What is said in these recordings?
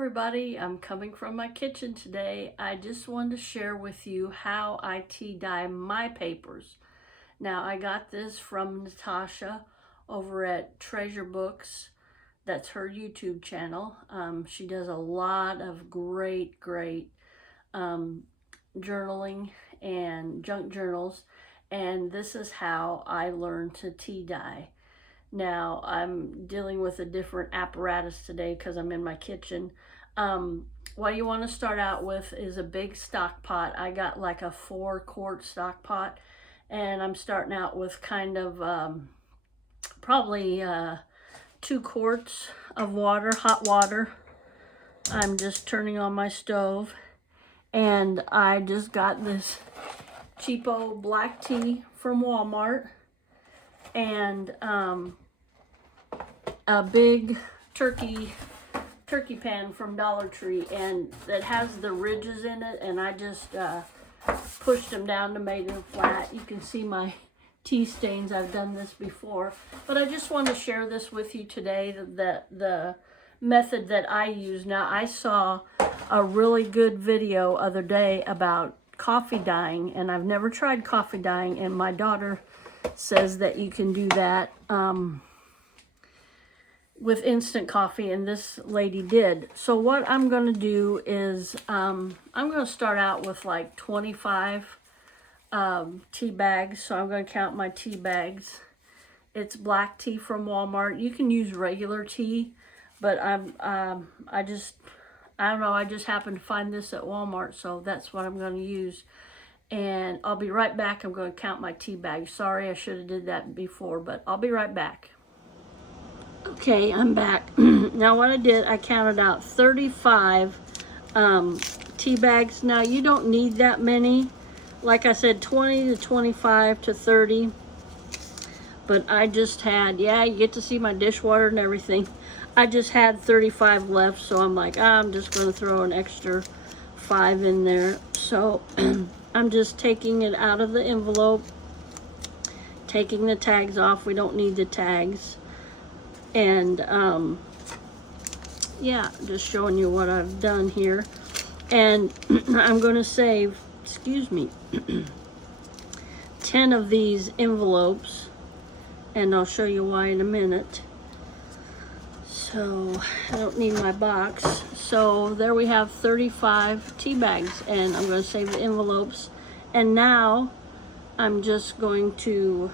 everybody, I'm coming from my kitchen today. I just wanted to share with you how I tea dye my papers. Now I got this from Natasha over at Treasure Books. That's her YouTube channel. She does a lot of great journaling and junk journals, and this is how I learned to tea dye. Now I'm dealing with a different apparatus today because I'm in my kitchen. What you want to start out with is a big stock pot. I got like a 4-quart stock pot, and I'm starting out with kind of probably 2 quarts of water, hot water. I'm just turning on my stove, and I just got this cheapo black tea from Walmart, and a big turkey pan from Dollar Tree, and it has the ridges in it, and I just pushed them down to make them flat. You can see my tea stains. I've done this before, but I just want to share this with you today, the method that I use. Now, I saw a really good video other day about coffee dyeing, and I've never tried coffee dyeing, and my daughter says that you can do that with instant coffee, and this lady did. So what I'm going to do is I'm going to start out with like 25 tea bags. So I'm going to count my tea bags. It's black tea from Walmart. You can use regular tea, but I don't know, I just happened to find this at Walmart, so that's what I'm going to use. And I'll be right back. I'm going to count my tea bags. Sorry, I should have did that before, but I'll be right back. Okay, I'm back. Now what I did, I counted out 35 tea bags. Now you don't need that many. Like I said, 20 to 25 to 30. But I just had, yeah, you get to see my dishwater and everything. I just had 35 left, so I'm like, I'm just going to throw an extra 5 in there. So I'm just taking it out of the envelope, taking the tags off. We don't need the tags. And yeah, just showing you what I've done here. And I'm going to save, excuse me, 10 of these envelopes, and I'll show you why in a minute. So I don't need my box. So there we have 35 tea bags, and I'm going to save the envelopes. And now I'm just going to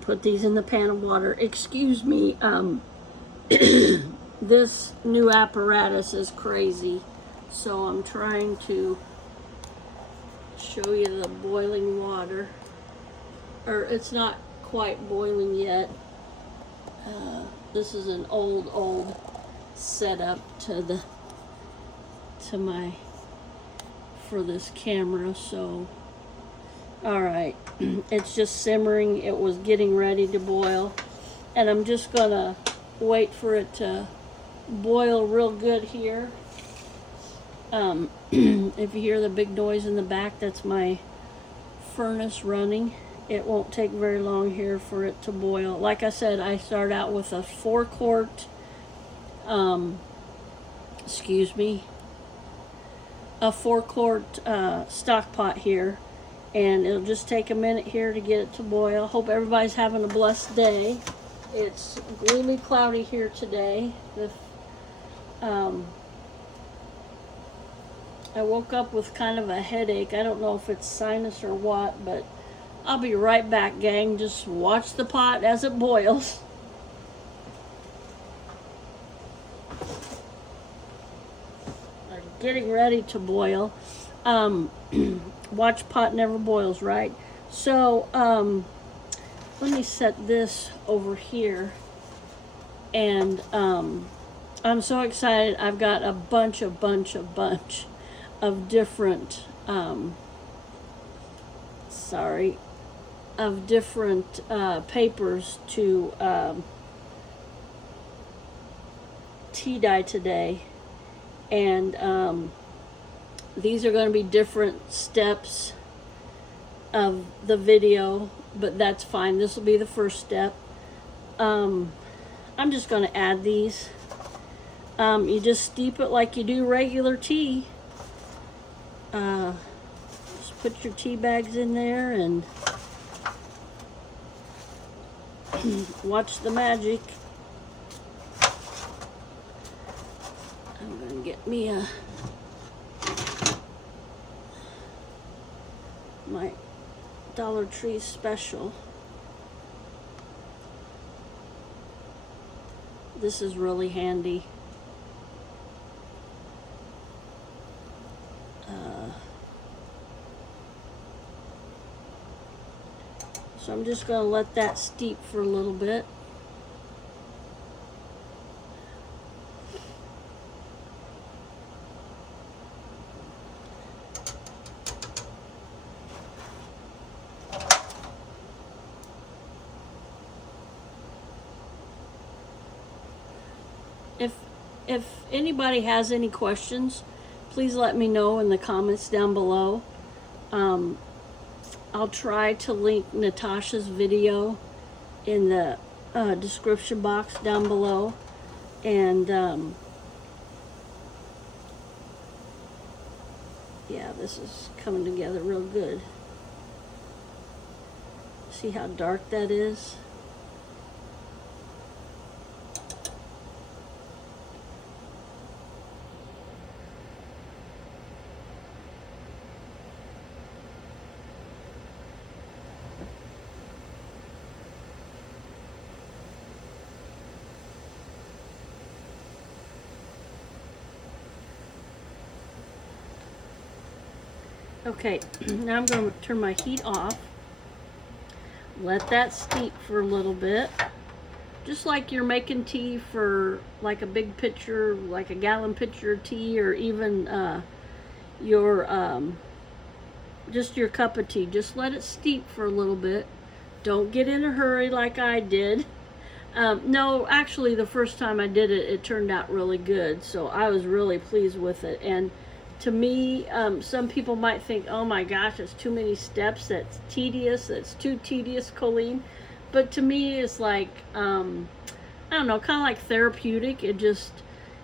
put these in the pan of water. Excuse me, this new apparatus is crazy, so I'm trying to show you the boiling water, or it's not quite boiling yet. This is an old setup for this camera, so all right, it's just simmering. It was getting ready to boil, and I'm just gonna wait for it to boil real good here. If you hear the big noise in the back, that's my furnace running. It won't take very long here for it to boil. Like I said, I start out with a 4-quart, a 4-quart stock pot here. And it'll just take a minute here to get it to boil. Hope everybody's having a blessed day. It's gloomy, cloudy here today. I woke up with kind of a headache. I don't know if it's sinus or what, but I'll be right back, gang. Just watch the pot as it boils. Getting ready to boil. Watch pot never boils, right? So let me set this over here, and I'm so excited. I've got a bunch of different papers to tea dye today, and these are going to be different steps of the video, but that's fine. This will be the first step. I'm just going to add these You just steep it like you do regular tea. Just put your tea bags in there and watch the magic. I'm gonna get me my Dollar Tree special. This is really handy. So I'm just going to let that steep for a little bit. If anybody has any questions, please let me know in the comments down below. I'll try to link Natasha's video in the description box down below. And yeah, this is coming together real good. See how dark that is? Okay, now I'm going to turn my heat off. Let that steep for a little bit. Just like you're making tea for like a big pitcher, like a gallon pitcher of tea, or even your just your cup of tea. Just let it steep for a little bit. Don't get in a hurry like I did. No, actually the first time I did it, it turned out really good. So I was really pleased with it. And to me, some people might think, oh my gosh, it's too many steps, that's tedious, that's too tedious, Colleen. But to me, it's like, I don't know, kind of like therapeutic. It just,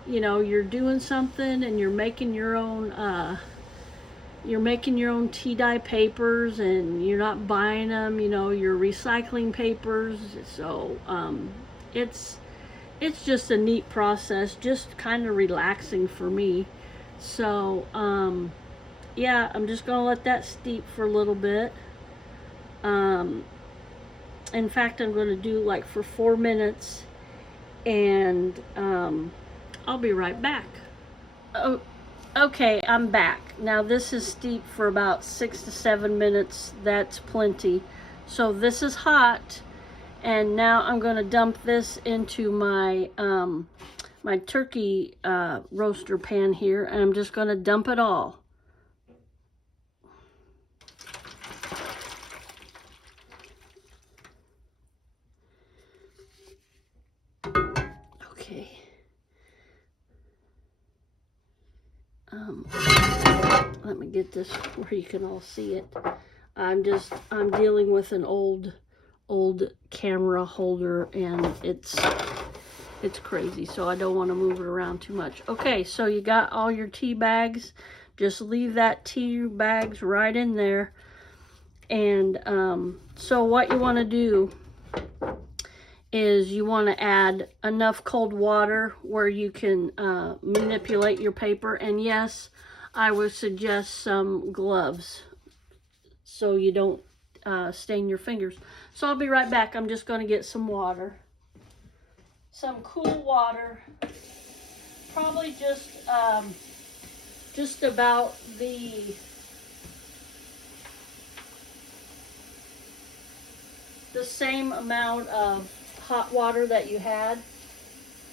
you know, you're doing something and you're making your own tea dye papers, and you're not buying them, you know, you're recycling papers. So it's just a neat process, just kind of relaxing for me. So yeah, I'm just gonna let that steep for a little bit. In fact, I'm gonna do like for 4 minutes, and I'll be right back. Oh, okay, I'm back. Now this is steeped for about 6 to 7 minutes. That's plenty. So this is hot, and now I'm gonna dump this into my my turkey roaster pan here, and I'm just going to dump it all. Okay. Let me get this where you can all see it. I'm dealing with an old camera holder, and it's crazy, so I don't want to move it around too much. Okay, so you got all your tea bags. Just leave that tea bags right in there. And so what you want to do is you want to add enough cold water where you can manipulate your paper. And yes, I would suggest some gloves so you don't stain your fingers. So I'll be right back. I'm just going to get some water. Some cool water, probably just about the same amount of hot water that you had.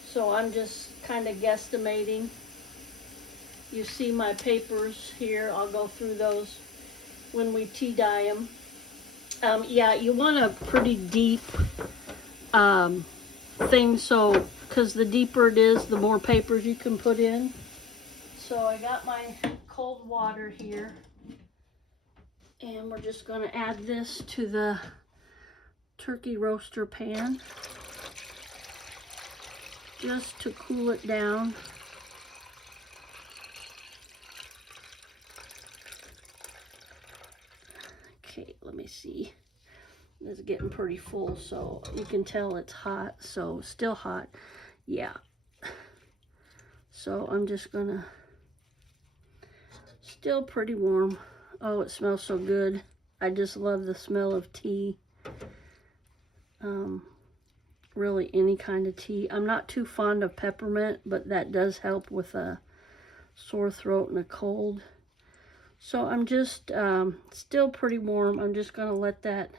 So I'm just kind of guesstimating. You see my papers here. I'll go through those when we tea dye them. Yeah, you want a pretty deep thing, so because the deeper it is, the more papers you can put in. So I got my cold water here, and we're just going to add this to the turkey roaster pan just to cool it down. Okay, let me see. It's getting pretty full, so you can tell it's hot. So still hot. Yeah. So I'm just gonna, still pretty warm. Oh, it smells so good. I just love the smell of tea. Really any kind of tea. I'm not too fond of peppermint, but that does help with a sore throat and a cold. So I'm just still pretty warm. I'm just gonna let that,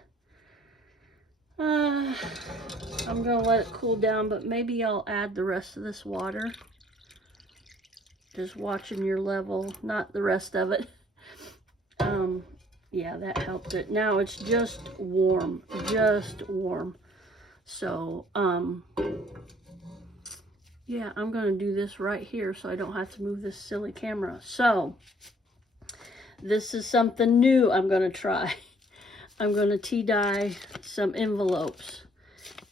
I'm gonna let it cool down, but maybe I'll add the rest of this water. Just watching your level, not the rest of it. Yeah, that helped it. Now it's just warm, So, yeah, I'm gonna do this right here so I don't have to move this silly camera. So, this is something new I'm gonna try. I'm gonna tea dye some envelopes.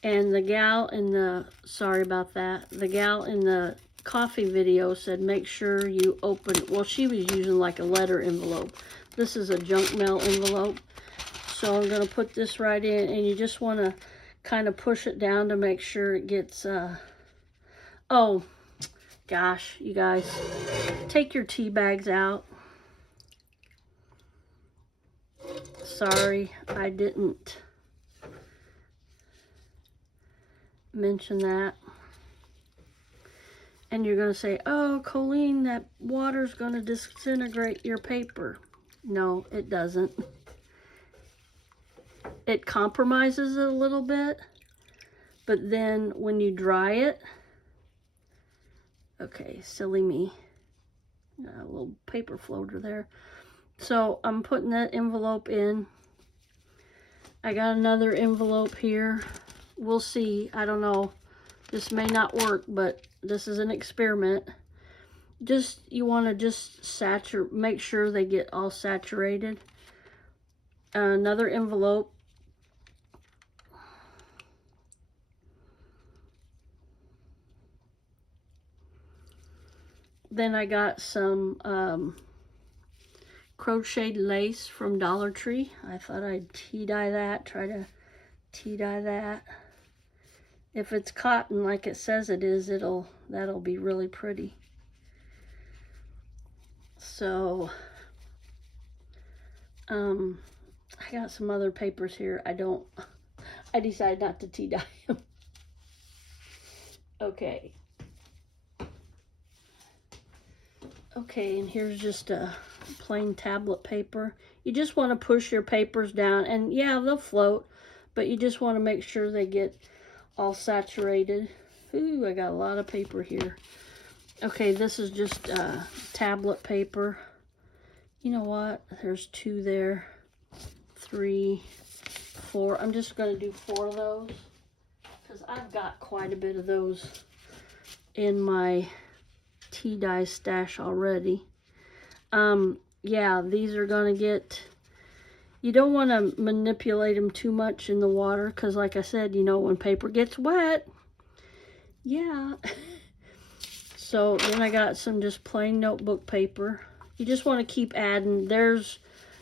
And the gal in the, sorry about that, the gal in the coffee video said make sure you open, well, she was using like a letter envelope. This is a junk mail envelope. So I'm gonna put this right in, and you just wanna kind of push it down to make sure it gets, oh, gosh, you guys, take your tea bags out. Sorry, I didn't mention that. And you're going to say, oh, Colleen, that water's going to disintegrate your paper. No, it doesn't. It compromises it a little bit, but then when you dry it, okay, silly me, a little paper floater there. So I'm putting that envelope in. I got another envelope here. We'll see. I don't know. This may not work, but this is an experiment. Just, you want to just saturate, make sure they get all saturated. Another envelope. Then I got some crocheted lace from Dollar Tree. I thought I'd tea dye that, try to tea dye that. If it's cotton like it says it is, that'll be really pretty. So, I got some other papers here. I decided not to tea dye them. Okay. Okay, and here's just a plain tablet paper. You just want to push your papers down, and yeah, they'll float, but you just want to make sure they get all saturated. Ooh, I got a lot of paper here. Okay, this is just tablet paper. You know what? There's 2 there, 3, 4. I'm just going to do 4 of those because I've got quite a bit of those in my tea dye stash already. Yeah, these are going to get, you don't want to manipulate them too much in the water because like I said, you know, when paper gets wet, yeah. So then I got some just plain notebook paper. You just want to keep adding. There's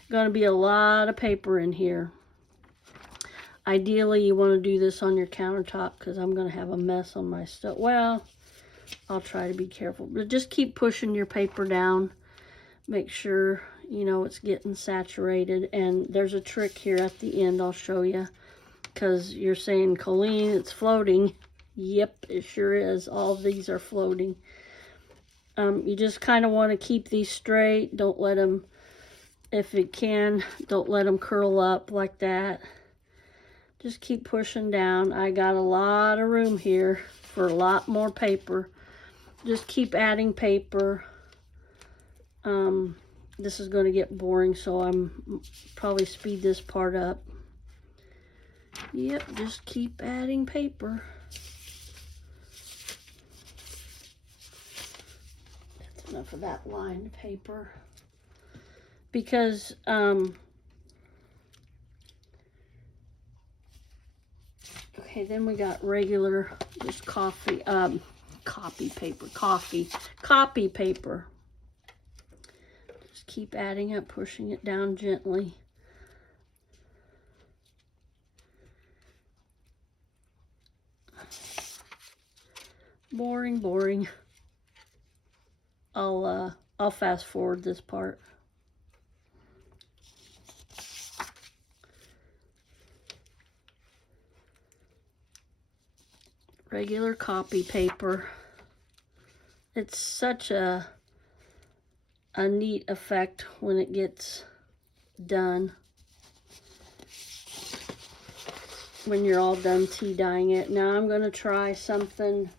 going to be a lot of paper in here. Ideally, you want to do this on your countertop because I'm going to have a mess on my stuff. Well, I'll try to be careful. But just keep pushing your paper down. Make sure, you know, it's getting saturated. And there's a trick here at the end I'll show you. Because you're saying, Colleen, it's floating. Yep, it sure is. All of these are floating. You just kind of want to keep these straight. Don't let them, if you can, don't let them curl up like that. Just keep pushing down. I got a lot of room here for a lot more paper. Just keep adding paper. This is going to get boring, so I'm probably speed this part up. Yep, just keep adding paper. That's enough of that lined paper. Because, okay, then we got regular, just copy paper. Just keep adding it, pushing it down gently. Boring, boring. I'll fast forward this part. Regular copy paper. It's such a neat effect when it gets done. When you're all done tea dyeing it. Now I'm going to try something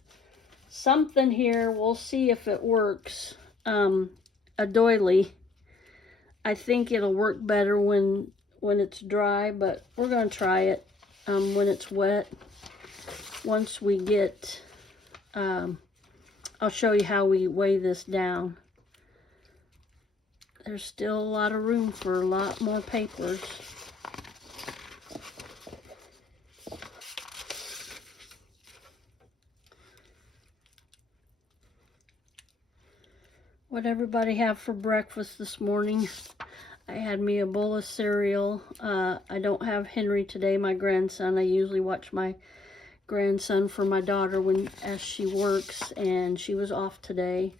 here. We'll see if it works. A doily. I think it'll work better when it's dry, but we're going to try it when it's wet. Once we get, I'll show you how we weigh this down. There's still a lot of room for a lot more papers. What everybody have for breakfast this morning? I had me a bowl of cereal. I don't have Henry today, my grandson. I usually watch my grandson for my daughter as she works, and she was off today.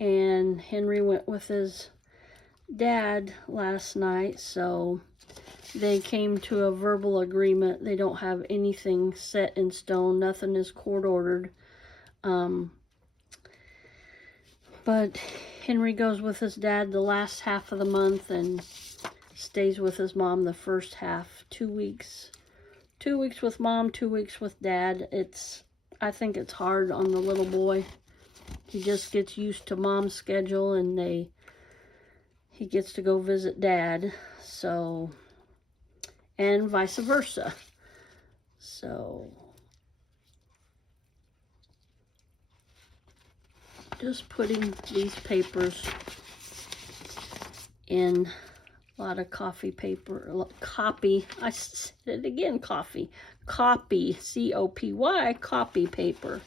And Henry went with his dad last night, so they came to a verbal agreement. They don't have anything set in stone. Nothing is court ordered. But Henry goes with his dad the last half of the month and stays with his mom the first half. 2 weeks. 2 weeks with mom, 2 weeks with dad. I think it's hard on the little boy. He just gets used to mom's schedule, and he gets to go visit dad. So, and vice versa. So, just putting these papers in a lot of coffee paper, copy, I said it again, copy, C-O-P-Y, copy paper.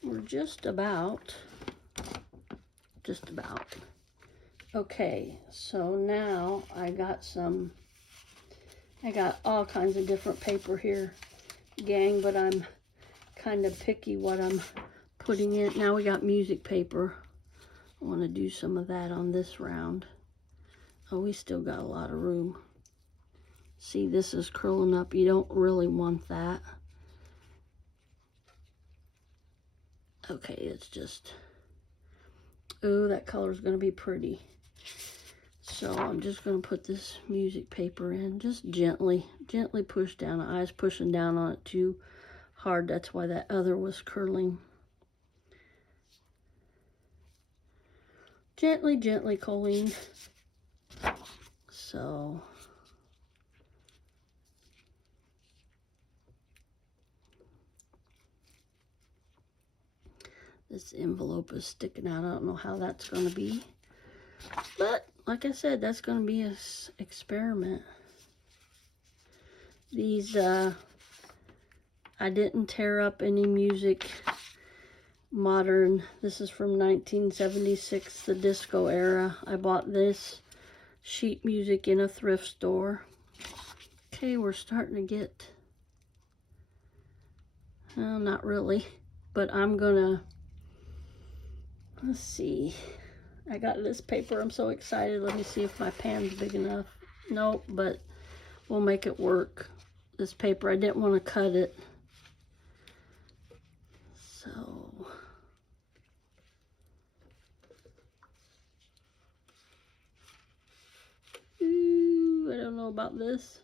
We're just about. Okay, so now I got all kinds of different paper here, gang, but I'm kind of picky what I'm putting in. Now we got music paper. I want to do some of that on this round. Oh, we still got a lot of room. See, this is curling up. You don't really want that. Okay, it's just, oh, that color is going to be pretty. So I'm just going to put this music paper in, just gently push down. I was pushing down on it too hard. That's why that other was curling. Gently, Colleen. So, this envelope is sticking out. I don't know how that's going to be. But, like I said, that's going to be an experiment. These, I didn't tear up any music. Modern. This is from 1976, the disco era. I bought this sheet music in a thrift store. Okay, we're starting to get, well, not really, but I'm gonna, let's see. I got this paper. I'm so excited. Let me see if my pan's big enough. Nope, but we'll make it work. This paper, I didn't want to cut it. So, ooh, I don't know about this.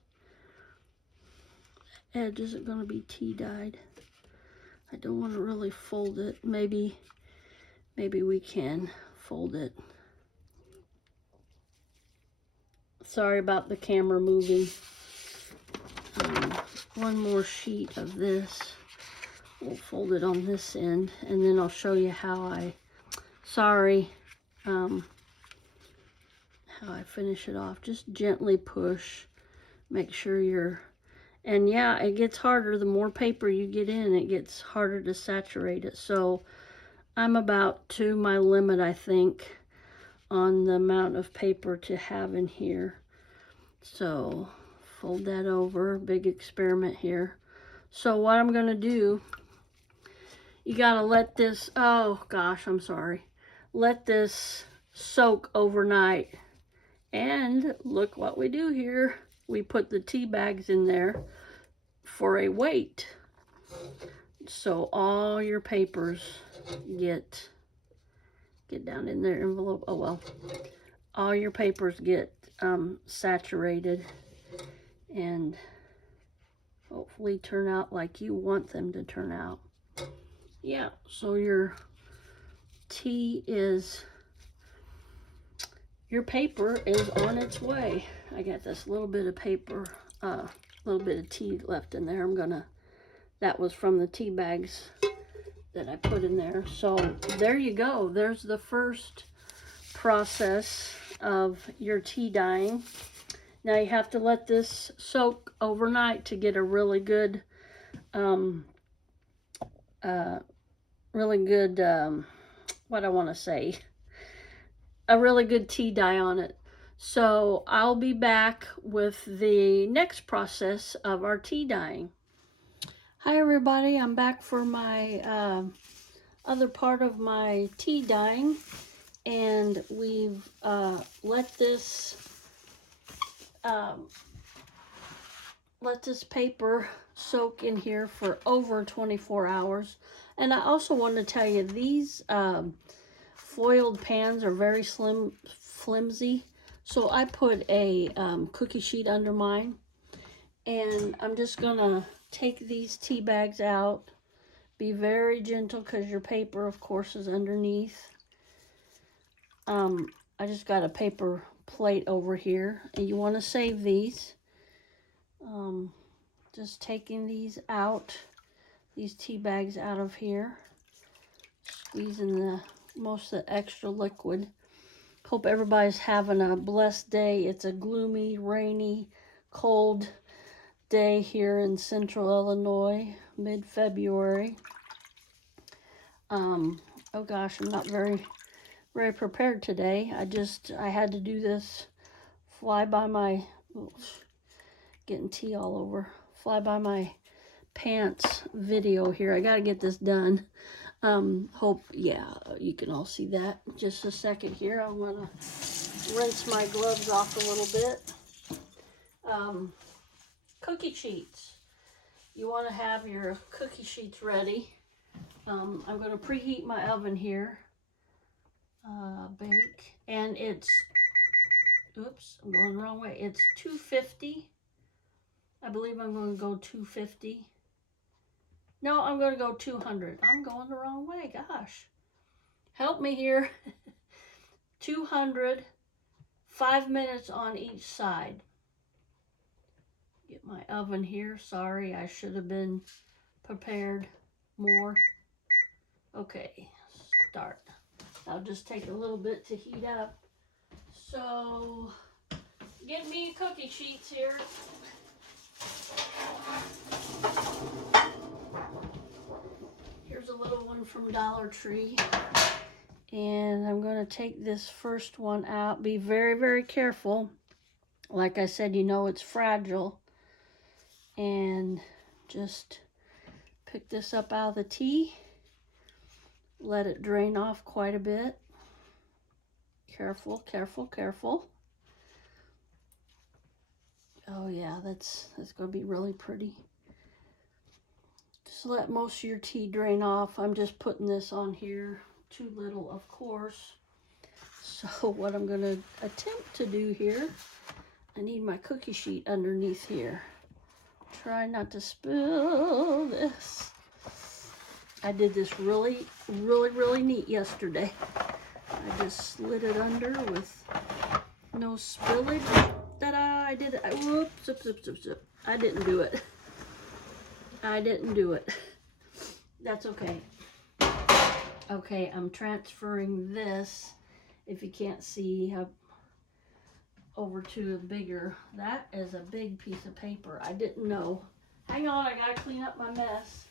Edge isn't going to be tea dyed. I don't want to really fold it. Maybe we can fold it. Sorry about the camera moving. One more sheet of this. We'll fold it on this end, and then I'll show you how how I finish it off. Just gently push. Make sure and yeah, it gets harder. The more paper you get in, it gets harder to saturate it. So I'm about to my limit, I think, on the amount of paper to have in here. So fold that over. Big experiment here. So what I'm going to do, you got to let this, oh gosh, I'm sorry. Let this soak overnight. And look what we do here. We put the tea bags in there for a weight. So all your papers get down in their envelope. Oh well. All your papers get saturated and hopefully turn out like you want them to turn out. Yeah, so your paper is on its way. I got this little bit of paper, little bit of tea left in there. That was from the tea bags that I put in there. So there you go. There's the first process of your tea dyeing. Now you have to let this soak overnight to get a really good, what I want to say, a really good tea dye on it. So I'll be back with the next process of our tea dyeing. Hi everybody, I'm back for my other part of my tea dyeing, and we've let this paper soak in here for over 24 hours. And I also want to tell you, these foiled pans are very flimsy, so I put a cookie sheet under mine, and I'm just gonna take these tea bags out. Be very gentle because your paper, of course, is underneath. I just got a paper plate over here, and you want to save these. Just taking these tea bags out of here, squeezing most of the extra liquid. Hope everybody's having a blessed day. It's a gloomy, rainy, cold day here in central Illinois, mid-February. Oh gosh, I'm not very prepared today. I had to do this fly by my, getting tea all over, fly by my pants video here. I got to get this done. Hope, yeah, you can all see that. Just a second here. I'm going to rinse my gloves off a little bit. Cookie sheets. You want to have your cookie sheets ready. I'm going to preheat my oven here. Bake. And it's, oops, I'm going the wrong way. It's 250. I believe I'm going to go 250. No, I'm going to go 200. I'm going the wrong way. Gosh. Help me here. 200. 5 minutes on each side. Get my oven here. Sorry, I should have been prepared more. Okay, start. I'll just take a little bit to heat up. So, get me cookie sheets here. Here's a little one from Dollar Tree. And I'm going to take this first one out. Be very, very careful. Like I said, you know it's fragile. And just pick this up out of the tea. Let it drain off quite a bit. Careful, careful, careful. Oh yeah, that's going to be really pretty. Just let most of your tea drain off. I'm just putting this on here. Too little, of course. So what I'm going to attempt to do here, I need my cookie sheet underneath here. Try not to spill this. I did this really, really, really neat yesterday. I just slid it under with no spillage. Ta-da! I did it. Whoops, zip, zip, zip, zip. I didn't do it. I didn't do it. That's okay. Okay, I'm transferring this, if you can't see, over to a bigger, that is a big piece of paper. I didn't know. Hang on, I gotta clean up my mess.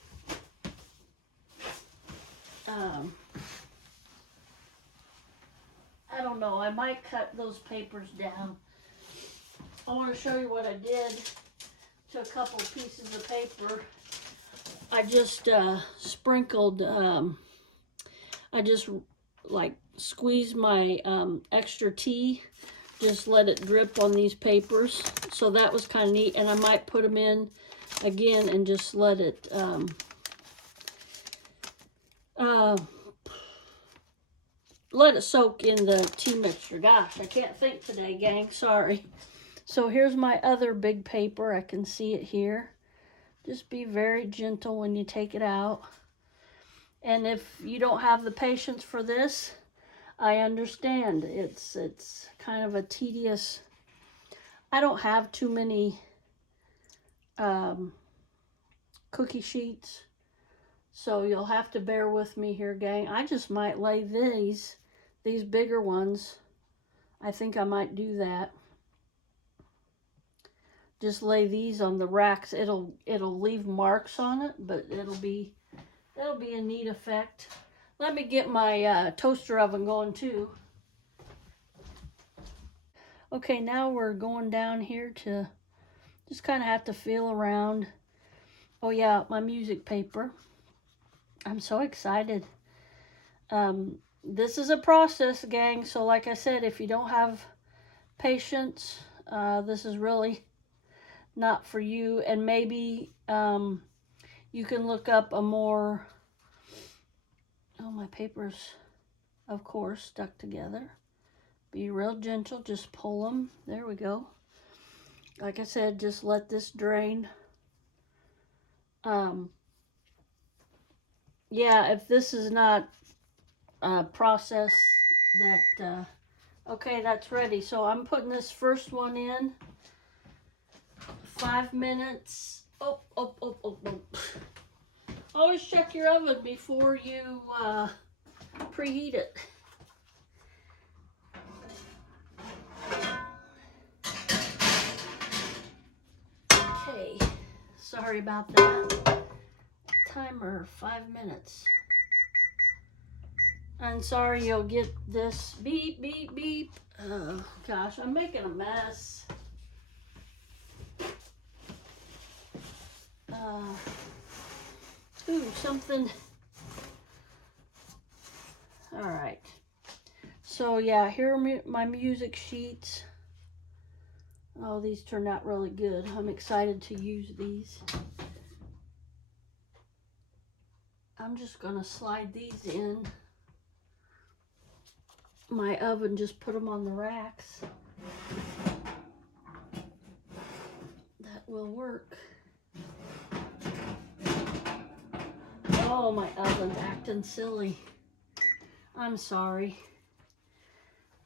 I don't know, I might cut those papers down. I want to show you what I did to a couple pieces of paper. I just sprinkled, I just like squeezed my extra tea, just let it drip on these papers. So that was kind of neat. And I might put them in again and just let it soak in the tea mixture. Gosh, I can't think today, gang. Sorry. So here's my other big paper. I can see it here. Just be very gentle when you take it out. And if you don't have the patience for this, I understand. It's kind of a tedious. I don't have too many cookie sheets, so you'll have to bear with me here, gang. I just might lay these bigger ones. I think I might do that. Just lay these on the racks. It'll leave marks on it, but it'll be a neat effect. Let me get my toaster oven going too. Okay, now we're going down here to just kind of have to feel around. Oh yeah, my music paper. I'm so excited. This is a process, gang. So like I said, if you don't have patience, this is really not for you. And maybe you can look up a more, oh, my paper's, of course, stuck together. Be real gentle, just pull them. There we go. Like I said, just let this drain. Yeah, if this is not a process that, okay, that's ready. So I'm putting this first one in. 5 minutes. Oh. Always check your oven before you preheat it. Okay, sorry about that. Timer, 5 minutes. I'm sorry you'll get this beep, beep, beep. Oh, gosh, I'm making a mess. Ooh, something. All right. So, yeah, here are my music sheets. Oh, these turned out really good. I'm excited to use these. I'm just going to slide these in my oven, just put them on the racks. That will work. Oh, my oven's acting silly. I'm sorry.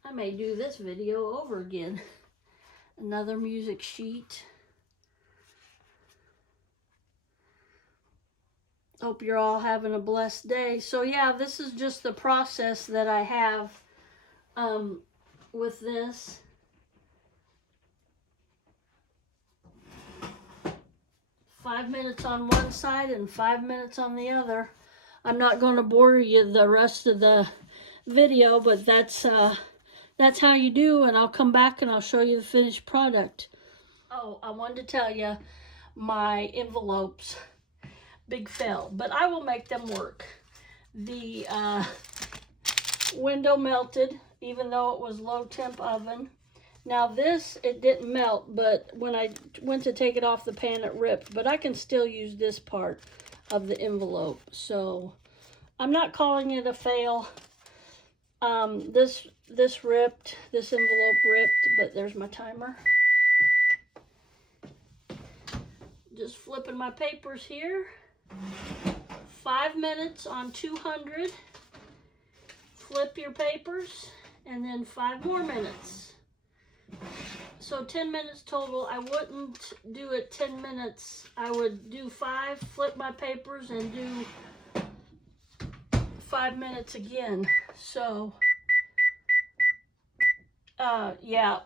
I may do this video over again. Another music sheet. Hope you're all having a blessed day. So yeah, this is just the process that I have with this. Five minutes on one side and 5 minutes on the other. I'm not going to bore you the rest of the video, but that's how you do, and I'll come back and I'll show you the finished product. Oh, I wanted to tell you my envelopes, big fail, but I will make them work. The window melted, even though it was low temp oven. Now this, it didn't melt, but when I went to take it off the pan, it ripped. But I can still use this part of the envelope. So I'm not calling it a fail. This ripped, this envelope ripped, but there's my timer. Just flipping my papers here. 5 minutes on 200. Flip your papers, and then 5 more minutes. So 10 minutes total. I wouldn't do it 10 minutes. I would do 5, flip my papers, and do 5 minutes again. So, yeah,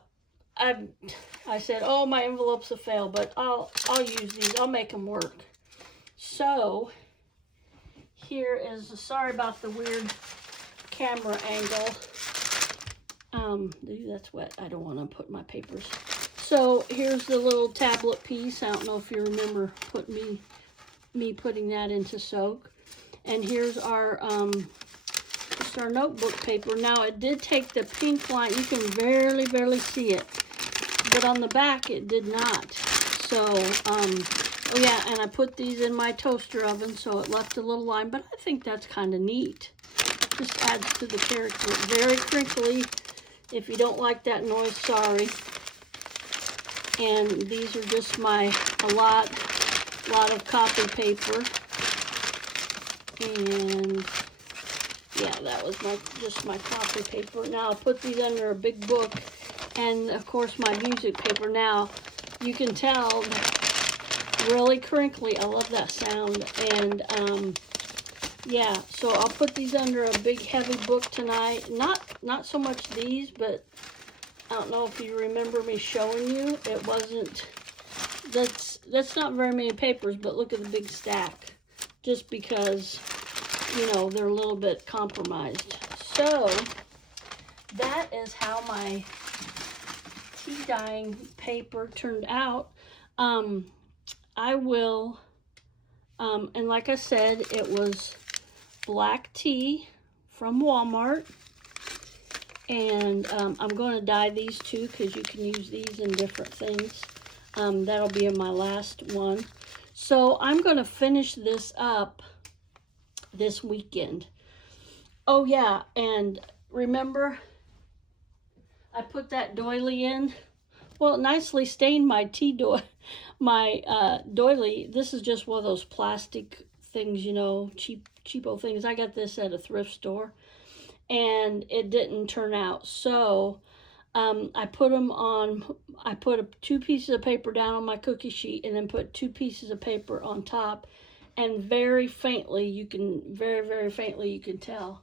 I said, oh, my envelope's a fail, but I'll use these. I'll make them work. So, here is, sorry about the weird camera angle. That's wet. I don't want to put my papers. So here's the little tablet piece. I don't know if you remember putting me me putting that into soak. And here's our notebook paper. Now it did take the pink line. You can barely see it, but on the back it did not. So oh yeah, and I put these in my toaster oven, so it left a little line, but I think that's kind of neat. Just adds to the character. Very crinkly. If you don't like that noise, sorry. And these are just a lot of copy paper. And yeah, that was just my copy paper. Now I'll put these under a big book, and of course my music paper. Now you can tell, really crinkly. I love that sound. And yeah, so I'll put these under a big heavy book tonight. Not so much these, but I don't know if you remember me showing you. It wasn't, that's not very many papers, but look at the big stack. Just because, you know, they're a little bit compromised. So that is how my tea dyeing paper turned out. I will, and like I said, it was black tea from Walmart. And I'm going to dye these too, because you can use these in different things. That'll be in my last one. So I'm going to finish this up this weekend. Oh yeah, and remember I put that doily in? Well, it nicely stained my doily. This is just one of those plastic things, you know, cheapo things. I got this at a thrift store, and it didn't turn out. So I put 2 pieces of paper down on my cookie sheet, and then put 2 pieces of paper on top, and very faintly you can tell.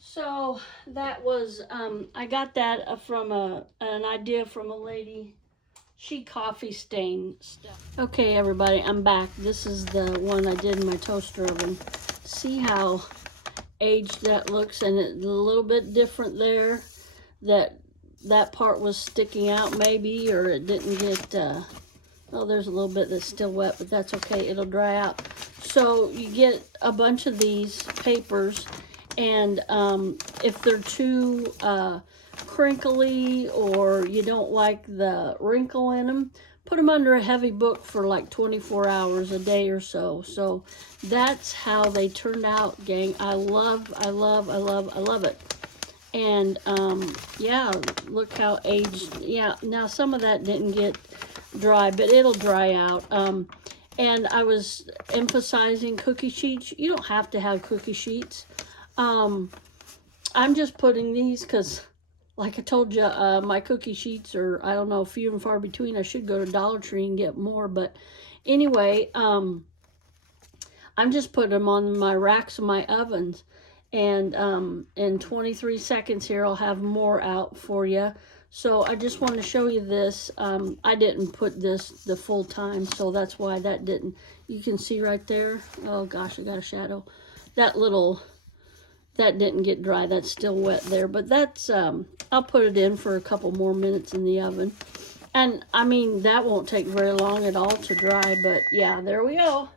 So that was I got that from an idea from a lady. She coffee stain stuff. Okay, everybody, I'm back. This is the one I did in my toaster oven. See how aged that looks, and it's a little bit different there. That part was sticking out maybe, or it didn't get, oh, there's a little bit that's still wet, but that's okay, it'll dry out. So you get a bunch of these papers, and if they're too crinkly, or you don't like the wrinkle in them, put them under a heavy book for like 24 hours, a day or so. So that's how they turned out, gang. I love it. And yeah, look how aged. Yeah, now some of that didn't get dry, but it'll dry out. And I was emphasizing cookie sheets. You don't have to have cookie sheets. I'm just putting these because, like I told you, my cookie sheets are, I don't know, few and far between. I should go to Dollar Tree and get more, but anyway, I'm just putting them on my racks of my ovens. And in 23 seconds here, I'll have more out for you. So I just want to show you this. I didn't put this the full time, so that's why that didn't. You can see right there. Oh gosh, I got a shadow. That didn't get dry. That's still wet there. But that's, I'll put it in for a couple more minutes in the oven. And I mean, that won't take very long at all to dry. But yeah, there we go.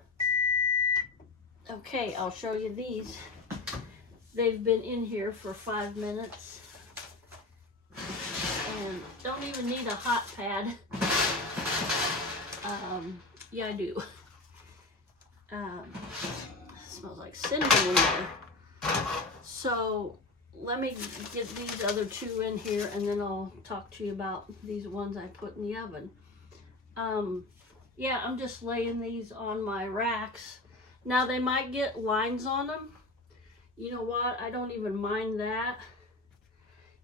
Okay, I'll show you these. They've been in here for 5 minutes. And don't even need a hot pad. Yeah, I do. Smells like cinnamon in there. So let me get these other 2 in here, and then I'll talk to you about these ones I put in the oven. Yeah, I'm just laying these on my racks. Now they might get lines on them. You know what? I don't even mind that.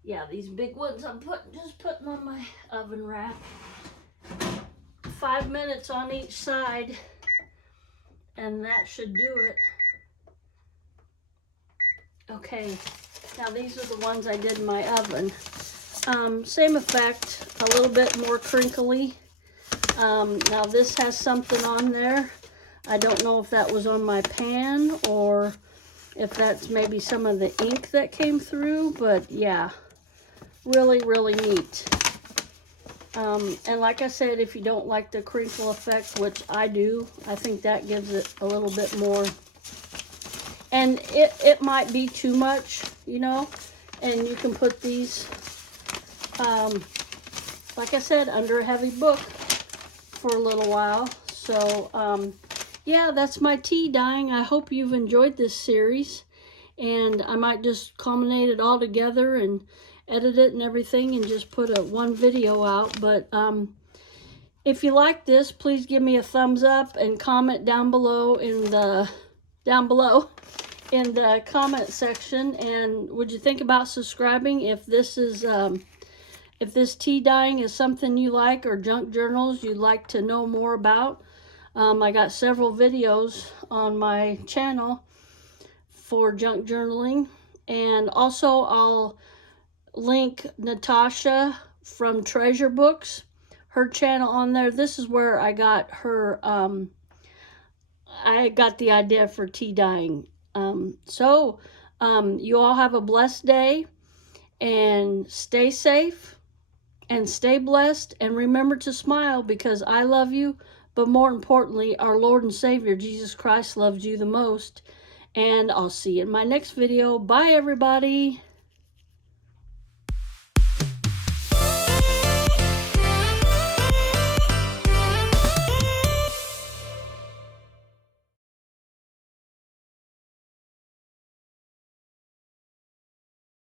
Yeah, these big ones I'm just putting on my oven rack. 5 minutes on each side, and that should do it. Okay, now these are the ones I did in my oven. Same effect, a little bit more crinkly. Now this has something on there. I don't know if that was on my pan, or if that's maybe some of the ink that came through, but yeah, really neat. And like I said, if you don't like the crinkle effect, which I do, I think that gives it a little bit more. And it might be too much, you know. And you can put these, like I said, under a heavy book for a little while. So, yeah, that's my tea dyeing. I hope you've enjoyed this series. And I might just culminate it all together and edit it and everything and just put one video out. But if you like this, please give me a thumbs up and comment down below in the comment section. And would you think about subscribing if this is if this tea dyeing is something you like, or junk journals you'd like to know more about? I got several videos on my channel for junk journaling, and also I'll link Natasha from Treasure Books, her channel on there. This is where I got her, I got the idea for tea dyeing. You all have a blessed day, and stay safe and stay blessed, and remember to smile, because I love you, but more importantly, our Lord and Savior Jesus Christ loves you the most. And I'll see you in my next video. Bye, everybody.